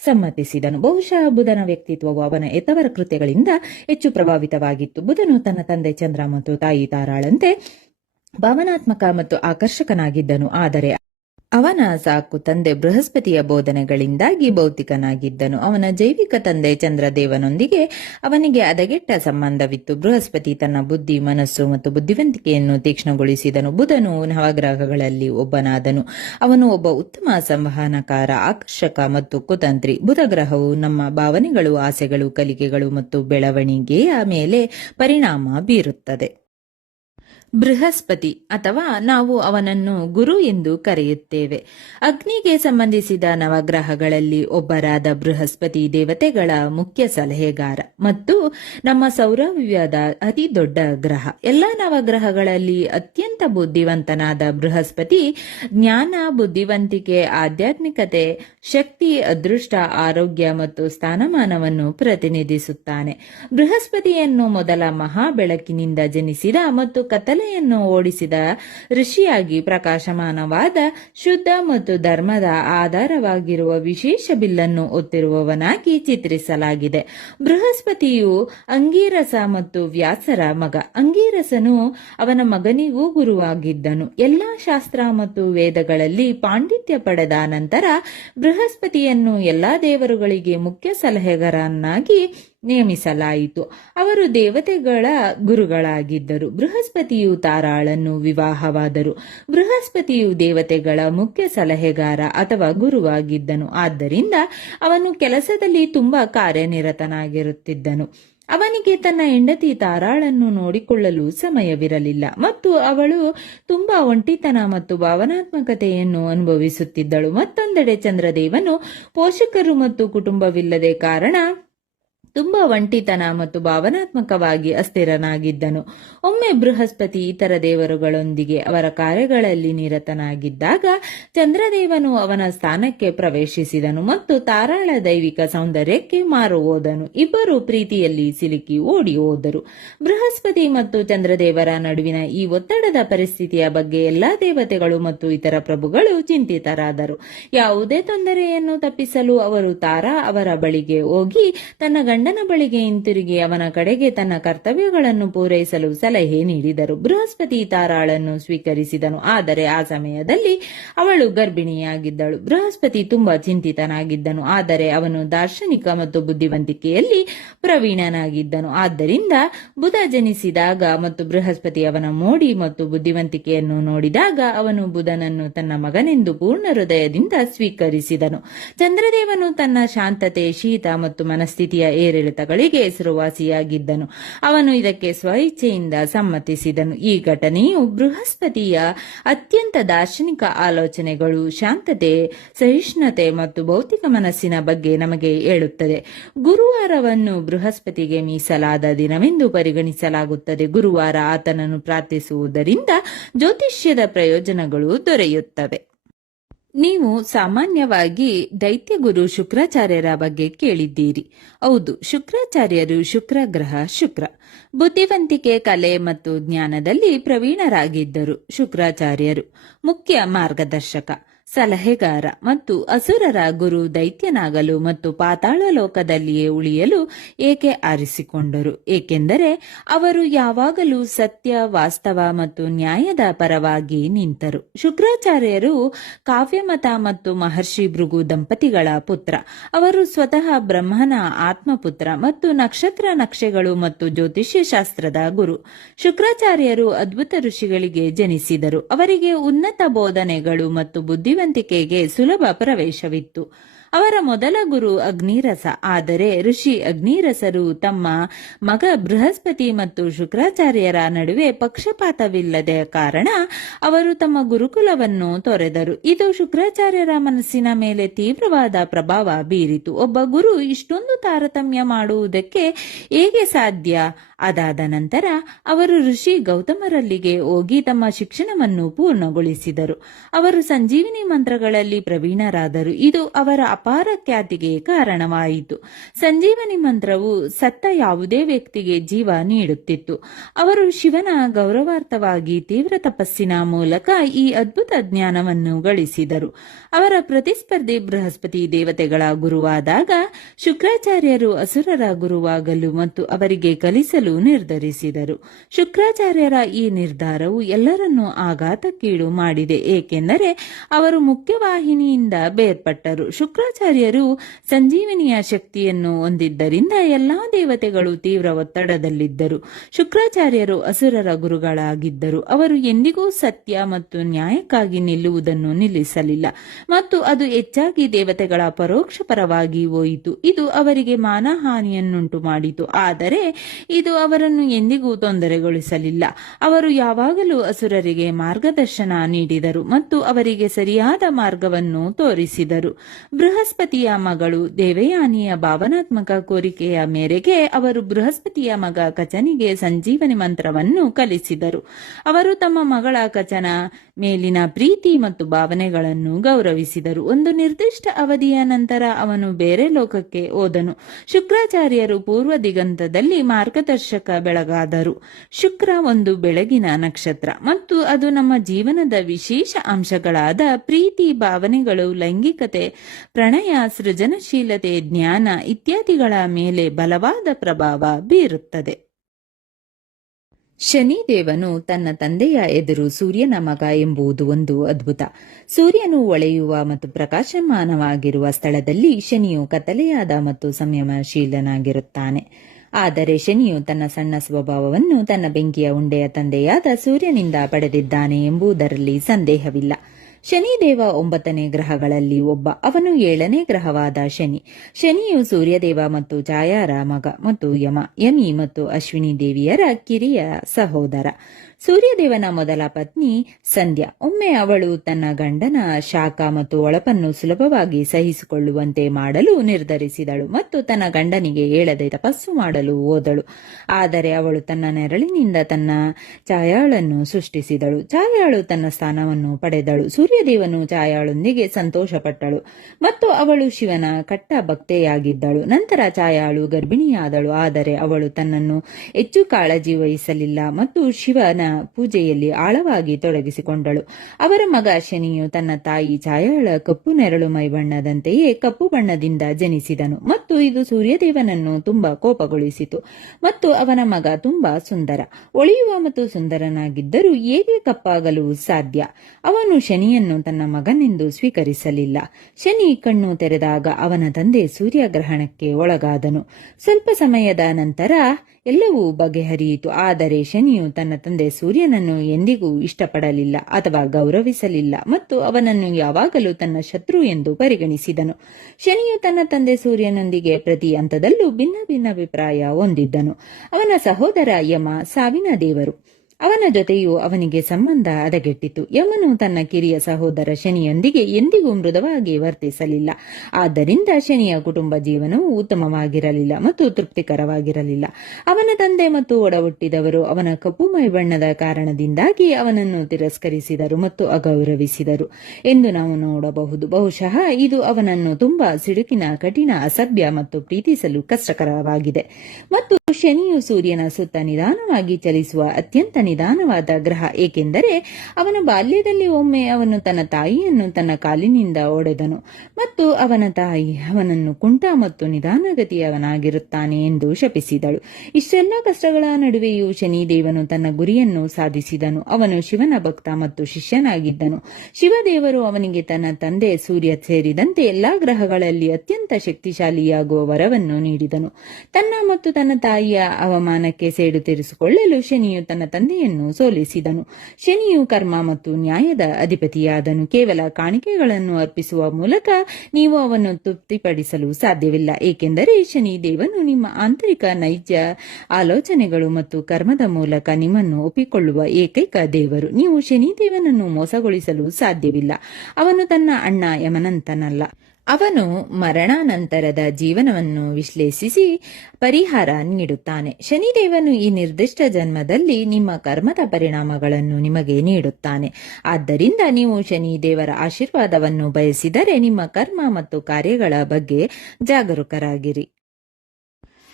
ಸಮ್ಮತಿಸಿದನು. ಬಹುಶಃ ಬುಧನ ವ್ಯಕ್ತಿತ್ವವು ಅವನ ಎತ್ತವರ ಕೃತ್ಯಗಳಿಂದ ಹೆಚ್ಚು ಪ್ರಭಾವಿತವಾಗಿತ್ತು. ಬುಧನು ತನ್ನ ತಂದೆ ಚಂದ್ರ ಮತ್ತು ತಾಯಿ ತಾರಾಳಂತೆ ಭಾವನಾತ್ಮಕ ಮತ್ತು ಆಕರ್ಷಕನಾಗಿದ್ದನು, ಆದರೆ ಅವನ ಸಾಕು ತಂದೆ ಬೃಹಸ್ಪತಿಯ ಬೋಧನೆಗಳಿಂದಾಗಿ ಭೌತಿಕನಾಗಿದ್ದನು. ಅವನ ಜೈವಿಕ ತಂದೆ ಚಂದ್ರದೇವನೊಂದಿಗೆ ಅವನಿಗೆ ಹದಗೆಟ್ಟ ಸಂಬಂಧವಿತ್ತು. ಬೃಹಸ್ಪತಿ ತನ್ನ ಬುದ್ಧಿ, ಮನಸ್ಸು ಮತ್ತು ಬುದ್ಧಿವಂತಿಕೆಯನ್ನು ತೀಕ್ಷ್ಣಗೊಳಿಸಿದನು. ಬುಧನು ನವಗ್ರಹಗಳಲ್ಲಿ ಒಬ್ಬನಾದನು. ಅವನು ಒಬ್ಬ ಉತ್ತಮ ಸಂವಹನಕಾರ, ಆಕರ್ಷಕ ಮತ್ತು ಕುತಂತ್ರಿ. ಬುಧ ಗ್ರಹವು ನಮ್ಮ ಭಾವನೆಗಳು, ಆಸೆಗಳು, ಕಲಿಕೆಗಳು ಮತ್ತು ಬೆಳವಣಿಗೆಯ ಮೇಲೆ ಪರಿಣಾಮ ಬೀರುತ್ತದೆ. ಬೃಹಸ್ಪತಿ ಅಥವಾ ನಾವು ಅವನನ್ನು ಗುರು ಎಂದು ಕರೆಯುತ್ತೇವೆ. ಅಗ್ನಿಗೆ ಸಂಬಂಧಿಸಿದ ನವಗ್ರಹಗಳಲ್ಲಿ ಒಬ್ಬರಾದ ಬೃಹಸ್ಪತಿ ದೇವತೆಗಳ ಮುಖ್ಯ ಸಲಹೆಗಾರ ಮತ್ತು ನಮ್ಮ ಸೌರವ್ಯೂಹದ ಅತಿ ದೊಡ್ಡ ಗ್ರಹ. ಎಲ್ಲ ನವಗ್ರಹಗಳಲ್ಲಿ ಅತ್ಯಂತ ಬುದ್ಧಿವಂತನಾದ ಬೃಹಸ್ಪತಿ ಜ್ಞಾನ, ಬುದ್ಧಿವಂತಿಕೆ, ಆಧ್ಯಾತ್ಮಿಕತೆ, ಶಕ್ತಿ, ಅದೃಷ್ಟ, ಆರೋಗ್ಯ ಮತ್ತು ಸ್ಥಾನಮಾನವನ್ನು ಪ್ರತಿನಿಧಿಸುತ್ತಾನೆ. ಬೃಹಸ್ಪತಿಯನ್ನು ಮೊದಲ ಮಹಾ ಬೆಳಕಿನಿಂದ ಜನಿಸಿದ ಮತ್ತು ಕತ್ತಲೆಯನ್ನು ಓಡಿಸಿದ ಋಷಿಯಾಗಿ ಪ್ರಕಾಶಮಾನವಾದ, ಶುದ್ಧ ಮತ್ತು ಧರ್ಮದ ಆಧಾರವಾಗಿರುವ ವಿಶೇಷ ಬಿಲ್ಲನ್ನು ಹೊತ್ತಿರುವವನಾಗಿ ಚಿತ್ರಿಸಲಾಗಿದೆ. ಬೃಹಸ್ಪತಿಯು ಅಂಗೀರಸ ಮತ್ತು ವ್ಯಾಸರ ಮಗ. ಅಂಗೀರಸನು ಅವನ ಮಗನಿಗೂ ಗುರುವಾಗಿದ್ದನು. ಎಲ್ಲಾ ಶಾಸ್ತ್ರ ಮತ್ತು ವೇದಗಳಲ್ಲಿ ಪಾಂಡಿತ್ಯ ಪಡೆದ ನಂತರ ಬೃಹಸ್ಪತಿಯನ್ನು ಎಲ್ಲಾ ದೇವರುಗಳಿಗೆ ಮುಖ್ಯ ಸಲಹೆಗಾರನಾಗಿ ನೇಮಿಸಲಾಯಿತು. ಅವರು ದೇವತೆಗಳ ಗುರುಗಳಾಗಿದ್ದರು. ಬೃಹಸ್ಪತಿಯು ತಾರಾಳನ್ನು ವಿವಾಹವಾದರು. ಬೃಹಸ್ಪತಿಯು ದೇವತೆಗಳ ಮುಖ್ಯ ಸಲಹೆಗಾರ ಅಥವಾ ಗುರುವಾಗಿದ್ದನು. ಆದ್ದರಿಂದ ಅವನು ಕೆಲಸದಲ್ಲಿ ತುಂಬಾ ಕಾರ್ಯನಿರತನಾಗಿರುತ್ತಿದ್ದನು. ಅವನಿಗೆ ತನ್ನ ಹೆಂಡತಿ ತಾರಾಳನ್ನು ನೋಡಿಕೊಳ್ಳಲು ಸಮಯವಿರಲಿಲ್ಲ ಮತ್ತು ಅವಳು ತುಂಬಾ ಒಂಟಿತನ ಮತ್ತು ಭಾವನಾತ್ಮಕತೆಯನ್ನು ಅನುಭವಿಸುತ್ತಿದ್ದಳು. ಮತ್ತೊಂದೆಡೆ ಚಂದ್ರದೇವನು ಪೋಷಕರು ಮತ್ತು ಕುಟುಂಬವಿಲ್ಲದೆ ಕಾರಣ ತುಂಬಾ ಒಂಟಿತನ ಮತ್ತು ಭಾವನಾತ್ಮಕವಾಗಿ ಅಸ್ಥಿರನಾಗಿದ್ದನು. ಒಮ್ಮೆ ಬೃಹಸ್ಪತಿ ಇತರ ದೇವರುಗಳೊಂದಿಗೆ ಅವರ ಕಾರ್ಯಗಳಲ್ಲಿ ನಿರತನಾಗಿದ್ದಾಗ ಚಂದ್ರದೇವನು ಅವನ ಸ್ಥಾನಕ್ಕೆ ಪ್ರವೇಶಿಸಿದನು ಮತ್ತು ತಾರಾಳ ದೈವಿಕ ಸೌಂದರ್ಯಕ್ಕೆ ಮಾರು ಹೋದನು. ಇಬ್ಬರು ಪ್ರೀತಿಯಲ್ಲಿ ಸಿಲುಕಿ ಓಡಿ ಹೋದರು. ಬೃಹಸ್ಪತಿ ಮತ್ತು ಚಂದ್ರದೇವರ ನಡುವಿನ ಈ ಒತ್ತಡದ ಪರಿಸ್ಥಿತಿಯ ಬಗ್ಗೆ ಎಲ್ಲಾ ದೇವತೆಗಳು ಮತ್ತು ಇತರ ಪ್ರಭುಗಳು ಚಿಂತಿತರಾದರು. ಯಾವುದೇ ತೊಂದರೆಯನ್ನು ತಪ್ಪಿಸಲು ಅವರು ತಾರಾ ಅವರ ಬಳಿಗೆ ಹೋಗಿ ತನ್ನ ಗಂಡನ ಬಳಿಗೆ ಹಿಂತಿರುಗಿ ಅವನ ಕಡೆಗೆ ತನ್ನ ಕರ್ತವ್ಯಗಳನ್ನು ಪೂರೈಸಲು ಸಲಹೆ ನೀಡಿದರು. ಬೃಹಸ್ಪತಿ ತಾರಾಳನ್ನು ಸ್ವೀಕರಿಸಿದನು, ಆದರೆ ಆ ಸಮಯದಲ್ಲಿ ಅವಳು ಗರ್ಭಿಣಿಯಾಗಿದ್ದಳು. ಬೃಹಸ್ಪತಿ ತುಂಬಾ ಚಿಂತಿತನಾಗಿದ್ದನು, ಆದರೆ ಅವನು ದಾರ್ಶನಿಕ ಮತ್ತು ಬುದ್ಧಿವಂತಿಕೆಯಲ್ಲಿ ಪ್ರವೀಣನಾಗಿದ್ದನು. ಆದ್ದರಿಂದ ಬುಧ ಜನಿಸಿದಾಗ ಮತ್ತು ಬೃಹಸ್ಪತಿ ಅವನ ಮೋಡಿ ಮತ್ತು ಬುದ್ಧಿವಂತಿಕೆಯನ್ನು ನೋಡಿದಾಗ ಅವನು ಬುಧನನ್ನು ತನ್ನ ಮಗನೆಂದು ಪೂರ್ಣ ಹೃದಯದಿಂದ ಸ್ವೀಕರಿಸಿದನು. ಚಂದ್ರದೇವನು ತನ್ನ ಶಾಂತತೆ, ಶೀತ ಮತ್ತು ಮನಸ್ಥಿತಿಯ ಏರಿಳಿತಗಳಿಗೆ ಹೆಸರುವಾಸಿಯಾಗಿದ್ದನು. ಅವನು ಇದಕ್ಕೆ ಸ್ವಇಚ್ಛೆಯಿಂದ ಸಮ್ಮತಿಸಿದನು. ಈ ಘಟನೆಯು ಬೃಹಸ್ಪತಿಯ ಅತ್ಯಂತ ದಾರ್ಶನಿಕ ಆಲೋಚನೆಗಳು, ಶಾಂತತೆ, ಸಹಿಷ್ಣುತೆ ಮತ್ತು ಭೌತಿಕ ಮನಸ್ಸಿನ ಬಗ್ಗೆ ನಮಗೆ ಹೇಳುತ್ತದೆ. ಗುರುವಾರವನ್ನು ಬೃಹಸ್ಪತಿಗೆ ಮೀಸಲಾದ ದಿನವೆಂದು ಪರಿಗಣಿಸಲಾಗುತ್ತದೆ. ಗುರುವಾರ ಆತನನ್ನು ಪ್ರಾರ್ಥಿಸುವುದರಿಂದ ಜ್ಯೋತಿಷ್ಯದ ಪ್ರಯೋಜನಗಳು ದೊರೆಯುತ್ತವೆ. ನೀವು ಸಾಮಾನ್ಯವಾಗಿ ದೈತ್ಯಗುರು ಶುಕ್ರಾಚಾರ್ಯರ ಬಗ್ಗೆ ಕೇಳಿದ್ದೀರಿ. ಹೌದು, ಶುಕ್ರಾಚಾರ್ಯರು ಶುಕ್ರ ಗ್ರಹ. ಶುಕ್ರ ಬುದ್ಧಿವಂತಿಕೆ, ಕಲೆ ಮತ್ತು ಜ್ಞಾನದಲ್ಲಿ ಪ್ರವೀಣರಾಗಿದ್ದರು. ಶುಕ್ರಾಚಾರ್ಯರು ಮುಖ್ಯ ಮಾರ್ಗದರ್ಶಕ, ಸಲಹೆಗಾರ ಮತ್ತು ಅಸುರರ ಗುರು. ದೈತ್ಯನಾಗಲು ಮತ್ತು ಪಾತಾಳ ಲೋಕದಲ್ಲಿಯೇ ಉಳಿಯಲು ಏಕೆ ಆರಿಸಿಕೊಂಡರು? ಏಕೆಂದರೆ ಅವರು ಯಾವಾಗಲೂ ಸತ್ಯ, ವಾಸ್ತವ ಮತ್ತು ನ್ಯಾಯದ ಪರವಾಗಿ ನಿಂತರು. ಶುಕ್ರಾಚಾರ್ಯರು ಕಾವ್ಯಮತ ಮತ್ತು ಮಹರ್ಷಿ ಭೃಗು ದಂಪತಿಗಳ ಪುತ್ರ. ಅವರು ಸ್ವತಃ ಬ್ರಹ್ಮನ ಆತ್ಮಪುತ್ರ ಮತ್ತು ನಕ್ಷತ್ರ ನಕ್ಷೆಗಳು ಮತ್ತು ಜ್ಯೋತಿಷ್ಯ ಶಾಸ್ತ್ರದ ಗುರು. ಶುಕ್ರಾಚಾರ್ಯರು ಅದ್ಭುತ ಋಷಿಗಳಿಗೆ ಜನಿಸಿದರು. ಅವರಿಗೆ ಉನ್ನತ ಬೋಧನೆಗಳು ಮತ್ತು ಬುದ್ಧಿವಂತಿಕೆಗೆ ಸುಲಭ ಪ್ರವೇಶವಿತ್ತು. ಅವರ ಮೊದಲ ಗುರು ಅಗ್ನಿರಸ. ಆದರೆ ಋಷಿ ಅಗ್ನಿರಸರು ತಮ್ಮ ಮಗ ಬೃಹಸ್ಪತಿ ಮತ್ತು ಶುಕ್ರಾಚಾರ್ಯರ ನಡುವೆ ಪಕ್ಷಪಾತವಿಲ್ಲದ ಕಾರಣ ಅವರು ತಮ್ಮ ಗುರುಕುಲವನ್ನು ತೊರೆದರು. ಇದು ಶುಕ್ರಾಚಾರ್ಯರ ಮನಸ್ಸಿನ ಮೇಲೆ ತೀವ್ರವಾದ ಪ್ರಭಾವ ಬೀರಿತು. ಒಬ್ಬ ಗುರು ಇಷ್ಟೊಂದು ತಾರತಮ್ಯ ಮಾಡುವುದಕ್ಕೆ ಹೇಗೆ ಸಾಧ್ಯ? ಅದಾದ ನಂತರ ಅವರು ಋಷಿ ಗೌತಮರಲ್ಲಿಗೆ ಹೋಗಿ ತಮ್ಮ ಶಿಕ್ಷಣವನ್ನು ಪೂರ್ಣಗೊಳಿಸಿದರು. ಅವರು ಸಂಜೀವಿನಿ ಮಂತ್ರಗಳಲ್ಲಿ ಪ್ರವೀಣರಾದರು. ಇದು ಅವರ ಅಪಾರ ಖ್ಯಾತಿಗೆ ಕಾರಣವಾಯಿತು. ಸಂಜೀವನಿ ಮಂತ್ರವು ಸತ್ತ ಯಾವುದೇ ವ್ಯಕ್ತಿಗೆ ಜೀವ ನೀಡುತ್ತಿತ್ತು. ಅವರು ಶಿವನ ಗೌರವಾರ್ಥವಾಗಿ ತೀವ್ರ ತಪಸ್ಸಿನ ಮೂಲಕ ಈ ಅದ್ಭುತ ಜ್ಞಾನವನ್ನು ಗಳಿಸಿದರು. ಅವರ ಪ್ರತಿಸ್ಪರ್ಧಿ ಬೃಹಸ್ಪತಿ ದೇವತೆಗಳ ಗುರುವಾದಾಗ ಶುಕ್ರಾಚಾರ್ಯರು ಅಸುರರ ಗುರುವಾಗಲು ಮತ್ತು ಅವರಿಗೆ ಕಲಿಸಲು ನಿರ್ಧರಿಸಿದರು. ಶುಕ್ರಾಚಾರ್ಯರ ಈ ನಿರ್ಧಾರವು ಎಲ್ಲರನ್ನೂ ಆಘಾತಕ್ಕೀಡು ಮಾಡಿದೆ, ಏಕೆಂದರೆ ಅವರು ಅವರು ಮುಖ್ಯವಾಹಿನಿಯಿಂದ ಬೇರ್ಪಟ್ಟರು. ಶುಕ್ರಾಚಾರ್ಯರು ಸಂಜೀವನಿಯ ಶಕ್ತಿಯನ್ನು ಹೊಂದಿದ್ದರಿಂದ ಎಲ್ಲಾ ದೇವತೆಗಳು ತೀವ್ರ ಒತ್ತಡದಲ್ಲಿದ್ದರು. ಶುಕ್ರಾಚಾರ್ಯರು ಅಸುರರ ಗುರುಗಳಾಗಿದ್ದರು. ಅವರು ಎಂದಿಗೂ ಸತ್ಯ ಮತ್ತು ನ್ಯಾಯಕ್ಕಾಗಿ ನಿಲ್ಲುವುದನ್ನು ನಿಲ್ಲಿಸಲಿಲ್ಲ ಮತ್ತು ಅದು ಹೆಚ್ಚಾಗಿ ದೇವತೆಗಳ ಪರೋಕ್ಷ ಪರವಾಗಿ ಹೋಯಿತು. ಇದು ಅವರಿಗೆ ಮಾನಹಾನಿಯನ್ನುಂಟು ಮಾಡಿತು, ಆದರೆ ಇದು ಅವರನ್ನು ಎಂದಿಗೂ ತೊಂದರೆಗೊಳಿಸಲಿಲ್ಲ. ಅವರು ಯಾವಾಗಲೂ ಅಸುರರಿಗೆ ಮಾರ್ಗದರ್ಶನ ನೀಡಿದರು ಮತ್ತು ಅವರಿಗೆ ಸರಿಯಾದ ಮಾರ್ಗವನ್ನು ತೋರಿಸಿದರು. ಬೃಹಸ್ಪತಿಯ ಮಗಳು ದೇವಯಾನಿಯ ಭಾವನಾತ್ಮಕ ಕೋರಿಕೆಯ ಮೇರೆಗೆ ಅವರು ಬೃಹಸ್ಪತಿಯ ಮಗ ಕಚನಿಗೆ ಸಂಜೀವನಿ ಮಂತ್ರವನ್ನು ಕಲಿಸಿದರು. ಅವರು ತಮ್ಮ ಮಗಳ ಕಚನ ಮೇಲಿನ ಪ್ರೀತಿ ಮತ್ತು ಭಾವನೆಗಳನ್ನು ಗೌರವಿಸಿದರು. ಒಂದು ನಿರ್ದಿಷ್ಟ ಅವಧಿಯ ನಂತರ ಅವನು ಬೇರೆ ಲೋಕಕ್ಕೆ ಹೋದನು. ಶುಕ್ರಾಚಾರ್ಯರು ಪೂರ್ವ ದಿಗಂತದಲ್ಲಿ ಮಾರ್ಗದರ್ಶಕ ಬೆಳಗಾದರು. ಶುಕ್ರ ಒಂದು ಬೆಳಗಿನ ನಕ್ಷತ್ರ ಮತ್ತು ಅದು ನಮ್ಮ ಜೀವನದ ವಿಶೇಷ ಅಂಶಗಳಾದ ಪ್ರೀತಿ, ಭಾವನೆಗಳು, ಲೈಂಗಿಕತೆ, ಪ್ರಣಯ, ಸೃಜನಶೀಲತೆ, ಜ್ಞಾನ ಇತ್ಯಾದಿಗಳ ಮೇಲೆ ಬಲವಾದ ಪ್ರಭಾವ ಬೀರುತ್ತದೆ. ಶನಿದೇವನು ತನ್ನ ತಂದೆಯ ಎದುರು ಸೂರ್ಯನ ಮಗ ಎಂಬುದು ಒಂದು ಅದ್ಭುತ. ಸೂರ್ಯನು ಹೊಳೆಯುವ ಮತ್ತು ಪ್ರಕಾಶಮಾನವಾಗಿರುವ ಸ್ಥಳದಲ್ಲಿ ಶನಿಯು ಕತ್ತಲೆಯಾದ ಮತ್ತು ಸಂಯಮಶೀಲನಾಗಿರುತ್ತಾನೆ. ಆದರೆ ಶನಿಯು ತನ್ನ ಸಣ್ಣ ಸ್ವಭಾವವನ್ನು ತನ್ನ ಬೆಂಕಿಯ ಉಂಡೆಯ ತಂದೆಯಾದ ಸೂರ್ಯನಿಂದ ಪಡೆದಿದ್ದಾನೆ ಎಂಬುದರಲ್ಲಿ ಸಂದೇಹವಿಲ್ಲ. ಶನಿದೇವ 9ನೇ ಗ್ರಹಗಳಲ್ಲಿ ಒಬ್ಬ. ಅವನು 7ನೇ ಗ್ರಹವಾದ ಶನಿ. ಶನಿಯು ಸೂರ್ಯದೇವ ಮತ್ತು ಛಾಯಾರ ಮಗ ಮತ್ತು ಯಮಿ ಮತ್ತು ಅಶ್ವಿನಿ ದೇವಿಯರ ಕಿರಿಯ ಸಹೋದರ. ಸೂರ್ಯದೇವನ ಮೊದಲ ಪತ್ನಿ ಸಂಧ್ಯಾ. ಒಮ್ಮೆ ಅವಳು ತನ್ನ ಗಂಡನ ಶಾಖ ಮತ್ತು ಒಳಪನ್ನು ಸುಲಭವಾಗಿ ಸಹಿಸಿಕೊಳ್ಳುವಂತೆ ಮಾಡಲು ನಿರ್ಧರಿಸಿದಳು ಮತ್ತು ತನ್ನ ಗಂಡನಿಗೆ ಹೇಳದೆ ತಪಸ್ಸು ಮಾಡಲು ಹೋದಳು. ಆದರೆ ಅವಳು ತನ್ನ ನೆರಳಿನಿಂದ ತನ್ನ ಛಾಯಾಳನ್ನು ಸೃಷ್ಟಿಸಿದಳು. ಛಾಯಾಳು ತನ್ನ ಸ್ಥಾನವನ್ನು ಪಡೆದಳು. ಸೂರ್ಯದೇವನು ಛಾಯಾಳೊಂದಿಗೆ ಸಂತೋಷಪಟ್ಟಳು ಮತ್ತು ಅವಳು ಶಿವನ ಕಟ್ಟ ಭಕ್ತೆಯಾಗಿದ್ದಳು. ನಂತರ ಛಾಯಾಳು ಗರ್ಭಿಣಿಯಾದಳು, ಆದರೆ ಅವಳು ತನ್ನನ್ನು ಹೆಚ್ಚು ಕಾಳಜಿ ವಹಿಸಲಿಲ್ಲ ಮತ್ತು ಶಿವನ ಪೂಜೆಯಲ್ಲಿ ಆಳವಾಗಿ ತೊಡಗಿಸಿಕೊಂಡಳು. ಅವರ ಮಗ ಶನಿಯು ತನ್ನ ತಾಯಿ ಛಾಯಾಳ ಕಪ್ಪು ನೆರಳು ಮೈಬಣ್ಣದಂತೆಯೇ ಕಪ್ಪು ಬಣ್ಣದಿಂದ ಜನಿಸಿದನು ಮತ್ತು ಇದು ಸೂರ್ಯದೇವನನ್ನು ತುಂಬಾ ಕೋಪಗೊಳಿಸಿತು. ಮತ್ತು ಅವನ ಮಗ ತುಂಬಾ ಸುಂದರ, ಒಳೆಯುವ ಮತ್ತು ಸುಂದರನಾಗಿದ್ದರೂ ಹೇಗೆ ಕಪ್ಪಾಗಲು ಸಾಧ್ಯ? ಅವನು ಶನಿಯನ್ನು ತನ್ನ ಮಗನೆಂದು ಸ್ವೀಕರಿಸಲಿಲ್ಲ. ಶನಿ ಕಣ್ಣು ತೆರೆದಾಗ ಅವನ ತಂದೆ ಸೂರ್ಯಗ್ರಹಣಕ್ಕೆ ಒಳಗಾದನು. ಸ್ವಲ್ಪ ಸಮಯದ ನಂತರ ಎಲ್ಲವೂ ಬಗೆಹರಿಯಿತು. ಆದರೆ ಶನಿಯು ತನ್ನ ತಂದೆ ಸೂರ್ಯನನ್ನು ಎಂದಿಗೂ ಇಷ್ಟಪಡಲಿಲ್ಲ ಅಥವಾ ಗೌರವಿಸಲಿಲ್ಲ ಮತ್ತು ಅವನನ್ನು ಯಾವಾಗಲೂ ತನ್ನ ಶತ್ರು ಎಂದು ಪರಿಗಣಿಸಿದನು. ಶನಿಯು ತನ್ನ ತಂದೆ ಸೂರ್ಯನೊಂದಿಗೆ ಪ್ರತಿ ಹಂತದಲ್ಲೂ ಭಿನ್ನ ಅಭಿಪ್ರಾಯ ಹೊಂದಿದ್ದನು. ಅವನ ಸಹೋದರ ಯಮ ಸಾವಿನ ದೇವರು. ಅವನ ಜೊತೆಯೂ ಅವನಿಗೆ ಸಂಬಂಧ ಹದಗೆಟ್ಟಿತು. ಯಮನು ತನ್ನ ಕಿರಿಯ ಸಹೋದರ ಶನಿಯೊಂದಿಗೆ ಎಂದಿಗೂ ಮೃದುವಾಗಿ ವರ್ತಿಸಲಿಲ್ಲ. ಆದ್ದರಿಂದ ಶನಿಯ ಕುಟುಂಬ ಜೀವನವು ಉತ್ತಮವಾಗಿರಲಿಲ್ಲ ಮತ್ತು ತೃಪ್ತಿಕರವಾಗಿರಲಿಲ್ಲ. ಅವನ ತಂದೆ ಮತ್ತು ಒಡಹುಟ್ಟಿದವರು ಅವನ ಕಪ್ಪು ಮೈಬಣ್ಣದ ಕಾರಣದಿಂದಾಗಿ ಅವನನ್ನು ತಿರಸ್ಕರಿಸಿದರು ಮತ್ತು ಅಗೌರವಿಸಿದರು ಎಂದು ನಾವು ನೋಡಬಹುದು. ಬಹುಶಃ ಇದು ಅವನನ್ನು ತುಂಬಾ ಸಿಡುಕಿನ, ಕಠಿಣ, ಅಸಭ್ಯ ಮತ್ತು ಪ್ರೀತಿಸಲು ಕಷ್ಟಕರವಾಗಿದೆ. ಮತ್ತು ಶನಿಯು ಸೂರ್ಯನ ಸುತ್ತ ನಿಧಾನವಾಗಿ ಚಲಿಸುವ ಅತ್ಯಂತ ನಿಧಾನವಾದ ಗ್ರಹ, ಏಕೆಂದರೆ ಅವನ ಬಾಲ್ಯದಲ್ಲಿ ಒಮ್ಮೆ ಅವನು ತನ್ನ ತಾಯಿಯನ್ನು ತನ್ನ ಕಾಲಿನಿಂದ ಹೊಡೆದನು ಮತ್ತು ಅವನ ತಾಯಿ ಅವನನ್ನು ಕುಂಟ ಮತ್ತು ನಿಧಾನಗತಿಯವನಾಗಿರುತ್ತಾನೆ ಎಂದು ಶಪಿಸಿದಳು. ಇಷ್ಟೆಲ್ಲ ಕಷ್ಟಗಳ ನಡುವೆಯೂ ಶನಿದೇವನು ತನ್ನ ಗುರಿಯನ್ನು ಸಾಧಿಸಿದನು. ಅವನು ಶಿವನ ಭಕ್ತ ಮತ್ತು ಶಿಷ್ಯನಾಗಿದ್ದನು. ಶಿವದೇವರು ಅವನಿಗೆ ತನ್ನ ತಂದೆ ಸೂರ್ಯ ಸೇರಿದಂತೆ ಎಲ್ಲಾ ಗ್ರಹಗಳಲ್ಲಿ ಅತ್ಯಂತ ಶಕ್ತಿಶಾಲಿಯಾಗುವ ವರವನ್ನು ನೀಡಿದನು. ತನ್ನ ಮತ್ತು ತನ್ನ ತಾಯಿಯ ಅವಮಾನಕ್ಕೆ ಸೇಡು ತೀರಿಸಿಕೊಳ್ಳಲು ಶನಿಯು ತನ್ನ ತಂದೆಯನ್ನು ಸೋಲಿಸಿದನು. ಶನಿಯು ಕರ್ಮ ಮತ್ತು ನ್ಯಾಯದ ಅಧಿಪತಿಯಾದನು. ಕೇವಲ ಕಾಣಿಕೆಗಳನ್ನು ಅರ್ಪಿಸುವ ಮೂಲಕ ನೀವು ಅವನ್ನು ತೃಪ್ತಿಪಡಿಸಲು ಸಾಧ್ಯವಿಲ್ಲ, ಏಕೆಂದರೆ ಶನಿ ದೇವನು ನಿಮ್ಮ ಆಂತರಿಕ ನೈಜ ಆಲೋಚನೆಗಳು ಮತ್ತು ಕರ್ಮದ ಮೂಲಕ ನಿಮ್ಮನ್ನು ಒಪ್ಪಿಕೊಳ್ಳುವ ಏಕೈಕ ದೇವರು. ನೀವು ಶನಿ ದೇವನನ್ನು ಮೋಸಗೊಳಿಸಲು ಸಾಧ್ಯವಿಲ್ಲ. ಅವನು ತನ್ನ ಅಣ್ಣ ಯಮನಂತನಲ್ಲ. ಅವನು ಮರಣಾನಂತರದ ಜೀವನವನ್ನು ವಿಶ್ಲೇಷಿಸಿ ಪರಿಹಾರ ನೀಡುತ್ತಾನೆ. ಶನಿದೇವನು ಈ ನಿರ್ದಿಷ್ಟ ಜನ್ಮದಲ್ಲಿ ನಿಮ್ಮ ಕರ್ಮದ ಪರಿಣಾಮಗಳನ್ನು ನಿಮಗೆ ನೀಡುತ್ತಾನೆ. ಆದ್ದರಿಂದ ನೀವು ಶನಿದೇವರ ಆಶೀರ್ವಾದವನ್ನು ಬಯಸಿದರೆ ನಿಮ್ಮ ಕರ್ಮ ಮತ್ತು ಕಾರ್ಯಗಳ ಬಗ್ಗೆ ಜಾಗರೂಕರಾಗಿರಿ.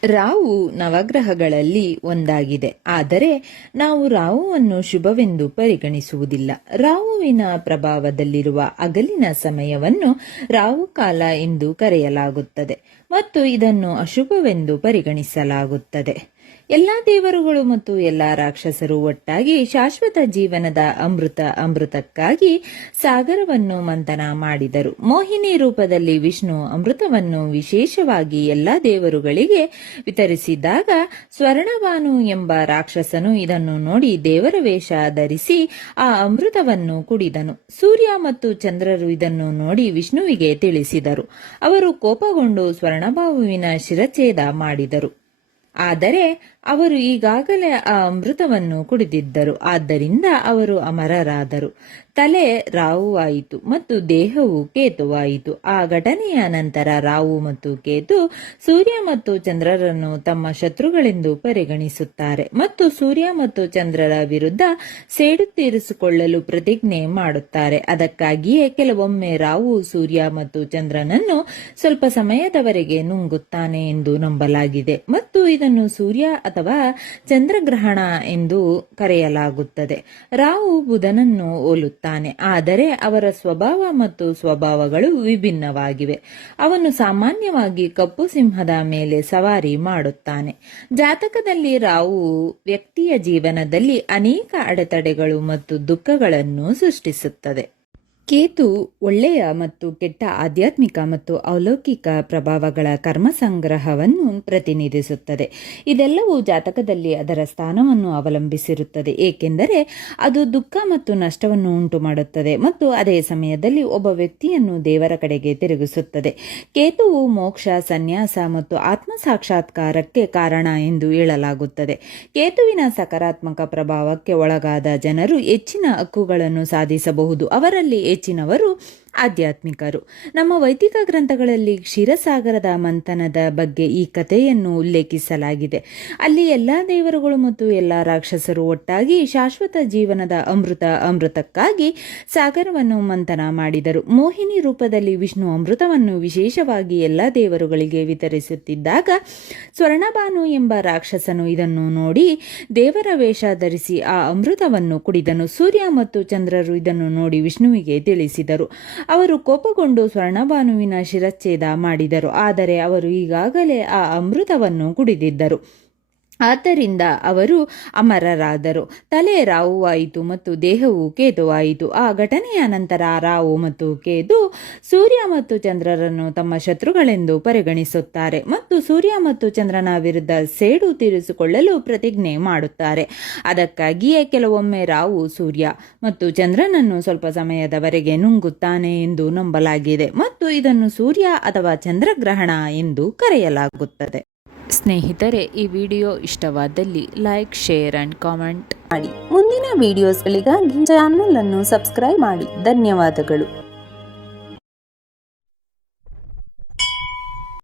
ರಾಹು ನವಗ್ರಹಗಳಲ್ಲಿ ಒಂದಾಗಿದೆ, ಆದರೆ ನಾವು ರಾಹುವನ್ನು ಶುಭವೆಂದು ಪರಿಗಣಿಸುವುದಿಲ್ಲ. ರಾಹುವಿನ ಪ್ರಭಾವದಲ್ಲಿರುವ ಹಗಲಿನ ಸಮಯವನ್ನು ರಾಹುಕಾಲ ಎಂದು ಕರೆಯಲಾಗುತ್ತದೆ ಮತ್ತು ಇದನ್ನು ಅಶುಭವೆಂದು ಪರಿಗಣಿಸಲಾಗುತ್ತದೆ. ಎಲ್ಲಾ ದೇವರುಗಳು ಮತ್ತು ಎಲ್ಲಾ ರಾಕ್ಷಸರು ಒಟ್ಟಾಗಿ ಶಾಶ್ವತ ಜೀವನದ ಅಮೃತಕ್ಕಾಗಿ ಸಾಗರವನ್ನು ಮಂಥನ ಮಾಡಿದರು. ಮೋಹಿನಿ ರೂಪದಲ್ಲಿ ವಿಷ್ಣು ಅಮೃತವನ್ನು ವಿಶೇಷವಾಗಿ ಎಲ್ಲಾ ದೇವರುಗಳಿಗೆ ವಿತರಿಸಿದಾಗ ಸ್ವರ್ಣಭಾನು ಎಂಬ ರಾಕ್ಷಸನು ಇದನ್ನು ನೋಡಿ ದೇವರ ವೇಷ ಧರಿಸಿ ಆ ಅಮೃತವನ್ನು ಕುಡಿದನು. ಸೂರ್ಯ ಮತ್ತು ಚಂದ್ರರು ಇದನ್ನು ನೋಡಿ ವಿಷ್ಣುವಿಗೆ ತಿಳಿಸಿದರು. ಅವರು ಕೋಪಗೊಂಡು ಸ್ವರ್ಣಭಾನುವಿನ ಶಿರಚ್ಛೇದ ಮಾಡಿದರು. ಆದರೆ ಅವರು ಈಗಾಗಲೇ ಆ ಅಮೃತವನ್ನು ಕುಡಿದಿದ್ದರು. ಆದ್ದರಿಂದ ಅವರು ಅಮರರಾದರು. ತಲೆ ರಾಹುವಾಯಿತು ಮತ್ತು ದೇಹವು ಕೇತುವಾಯಿತು. ಆ ಘಟನೆಯ ನಂತರ ರಾಹು ಮತ್ತು ಕೇತು ಸೂರ್ಯ ಮತ್ತು ಚಂದ್ರರನ್ನು ತಮ್ಮ ಶತ್ರುಗಳೆಂದು ಪರಿಗಣಿಸುತ್ತಾರೆ ಮತ್ತು ಸೂರ್ಯ ಮತ್ತು ಚಂದ್ರರ ವಿರುದ್ಧ ಸೇಡು ತೀರಿಸಿಕೊಳ್ಳಲು ಪ್ರತಿಜ್ಞೆ ಮಾಡುತ್ತಾರೆ. ಅದಕ್ಕಾಗಿಯೇ ಕೆಲವೊಮ್ಮೆ ರಾಹು ಸೂರ್ಯ ಮತ್ತು ಚಂದ್ರನನ್ನು ಸ್ವಲ್ಪ ಸಮಯದವರೆಗೆ ನುಂಗುತ್ತಾನೆ ಎಂದು ನಂಬಲಾಗಿದೆ ಮತ್ತು ಇದನ್ನು ಸೂರ್ಯ ಅಥವಾ ಚಂದ್ರಗ್ರಹಣ ಎಂದು ಕರೆಯಲಾಗುತ್ತದೆ. ರಾಹು ಬುಧನನ್ನು ಹೋಲುತ್ತಾನೆ, ಆದರೆ ಅವರ ಸ್ವಭಾವ ಮತ್ತು ಸ್ವಭಾವಗಳು ವಿಭಿನ್ನವಾಗಿವೆ. ಅವನು ಸಾಮಾನ್ಯವಾಗಿ ಕಪ್ಪು ಸಿಂಹದ ಮೇಲೆ ಸವಾರಿ ಮಾಡುತ್ತಾನೆ. ಜಾತಕದಲ್ಲಿ ರಾಹು ವ್ಯಕ್ತಿಯ ಜೀವನದಲ್ಲಿ ಅನೇಕ ಅಡೆತಡೆಗಳು ಮತ್ತು ದುಃಖಗಳನ್ನು ಸೃಷ್ಟಿಸುತ್ತದೆ. ಕೇತು ಒಳ್ಳೆಯ ಮತ್ತು ಕೆಟ್ಟ ಆಧ್ಯಾತ್ಮಿಕ ಮತ್ತು ಅಲೌಕಿಕ ಪ್ರಭಾವಗಳ ಕರ್ಮ ಸಂಗ್ರಹವನ್ನು ಪ್ರತಿನಿಧಿಸುತ್ತದೆ. ಇದೆಲ್ಲವೂ ಜಾತಕದಲ್ಲಿ ಅದರ ಸ್ಥಾನವನ್ನು ಅವಲಂಬಿಸಿರುತ್ತದೆ, ಏಕೆಂದರೆ ಅದು ದುಃಖ ಮತ್ತು ನಷ್ಟವನ್ನು ಉಂಟು ಮಾಡುತ್ತದೆ ಮತ್ತು ಅದೇ ಸಮಯದಲ್ಲಿ ಒಬ್ಬ ವ್ಯಕ್ತಿಯನ್ನು ದೇವರ ಕಡೆಗೆ ತಿರುಗಿಸುತ್ತದೆ. ಕೇತುವು ಮೋಕ್ಷ, ಸನ್ಯಾಸ ಮತ್ತು ಆತ್ಮ ಸಾಕ್ಷಾತ್ಕಾರಕ್ಕೆ ಕಾರಣ ಎಂದು ಹೇಳಲಾಗುತ್ತದೆ. ಕೇತುವಿನ ಸಕಾರಾತ್ಮಕ ಪ್ರಭಾವಕ್ಕೆ ಒಳಗಾದ ಜನರು ಹೆಚ್ಚಿನ ಹಕ್ಕುಗಳನ್ನು ಸಾಧಿಸಬಹುದು. ಅವರಲ್ಲಿ ಹೆಚ್ಚಿನವರು ಆಧ್ಯಾತ್ಮಿಕರು. ನಮ್ಮ ವೈದಿಕ ಗ್ರಂಥಗಳಲ್ಲಿ ಕ್ಷೀರಸಾಗರದ ಮಂಥನದ ಬಗ್ಗೆ ಈ ಕಥೆಯನ್ನು ಉಲ್ಲೇಖಿಸಲಾಗಿದೆ. ಅಲ್ಲಿ ಎಲ್ಲಾ ದೇವರುಗಳು ಮತ್ತು ಎಲ್ಲಾ ರಾಕ್ಷಸರು ಒಟ್ಟಾಗಿ ಶಾಶ್ವತ ಜೀವನದ ಅಮೃತಕ್ಕಾಗಿ ಸಾಗರವನ್ನು ಮಂಥನ ಮಾಡಿದರು. ಮೋಹಿನಿ ರೂಪದಲ್ಲಿ ವಿಷ್ಣು ಅಮೃತವನ್ನು ವಿಶೇಷವಾಗಿ ಎಲ್ಲಾ ದೇವರುಗಳಿಗೆ ವಿತರಿಸುತ್ತಿದ್ದಾಗ ಸ್ವರ್ಣಭಾನು ಎಂಬ ರಾಕ್ಷಸನು ಇದನ್ನು ನೋಡಿ ದೇವರ ವೇಷ ಧರಿಸಿ ಆ ಅಮೃತವನ್ನು ಕುಡಿದನು. ಸೂರ್ಯ ಮತ್ತು ಚಂದ್ರರು ಇದನ್ನು ನೋಡಿ ವಿಷ್ಣುವಿಗೆ ತಿಳಿಸಿದರು. ಅವರು ಕೋಪಗೊಂಡು ಸ್ವರ್ಣಭಾನುವಿನ ಶಿರಚ್ಛೇದ ಮಾಡಿದರು. ಆದರೆ ಅವರು ಈಗಾಗಲೇ ಆ ಅಮೃತವನ್ನು ಕುಡಿದಿದ್ದರು. ಆದ್ದರಿಂದ ಅವರು ಅಮರರಾದರು. ತಲೆ ರಾಹುವಾಯಿತು ಮತ್ತು ದೇಹವು ಕೇತುವಾಯಿತು. ಆ ಘಟನೆಯ ನಂತರ ರಾಹು ಮತ್ತು ಕೇತು ಸೂರ್ಯ ಮತ್ತು ಚಂದ್ರರನ್ನು ತಮ್ಮ ಶತ್ರುಗಳೆಂದು ಪರಿಗಣಿಸುತ್ತಾರೆ ಮತ್ತು ಸೂರ್ಯ ಮತ್ತು ಚಂದ್ರನ ವಿರುದ್ಧ ಸೇಡು ತೀರಿಸಿಕೊಳ್ಳಲು ಪ್ರತಿಜ್ಞೆ ಮಾಡುತ್ತಾರೆ. ಅದಕ್ಕಾಗಿಯೇ ಕೆಲವೊಮ್ಮೆ ರಾಹು ಸೂರ್ಯ ಮತ್ತು ಚಂದ್ರನನ್ನು ಸ್ವಲ್ಪ ಸಮಯದವರೆಗೆ ನುಂಗುತ್ತಾನೆ ಎಂದು ನಂಬಲಾಗಿದೆ ಮತ್ತು ಇದನ್ನು ಸೂರ್ಯ ಅಥವಾ ಚಂದ್ರಗ್ರಹಣ ಎಂದು ಕರೆಯಲಾಗುತ್ತದೆ. ಸ್ನೇಹಿತರೆ, ಈ ವಿಡಿಯೋ ಇಷ್ಟವಾದಲ್ಲಿ ಲೈಕ್, ಶೇರ್ ಅಂಡ್ ಕಾಮೆಂಟ್ ಮಾಡಿ. ಮುಂದಿನ ವಿಡಿಯೋಸ್ಗಳಿಗಾಗಿ ಚಾನಲ್ ಅನ್ನು ಸಬ್ಸ್ಕ್ರೈಬ್ ಮಾಡಿ. ಧನ್ಯವಾದಗಳು.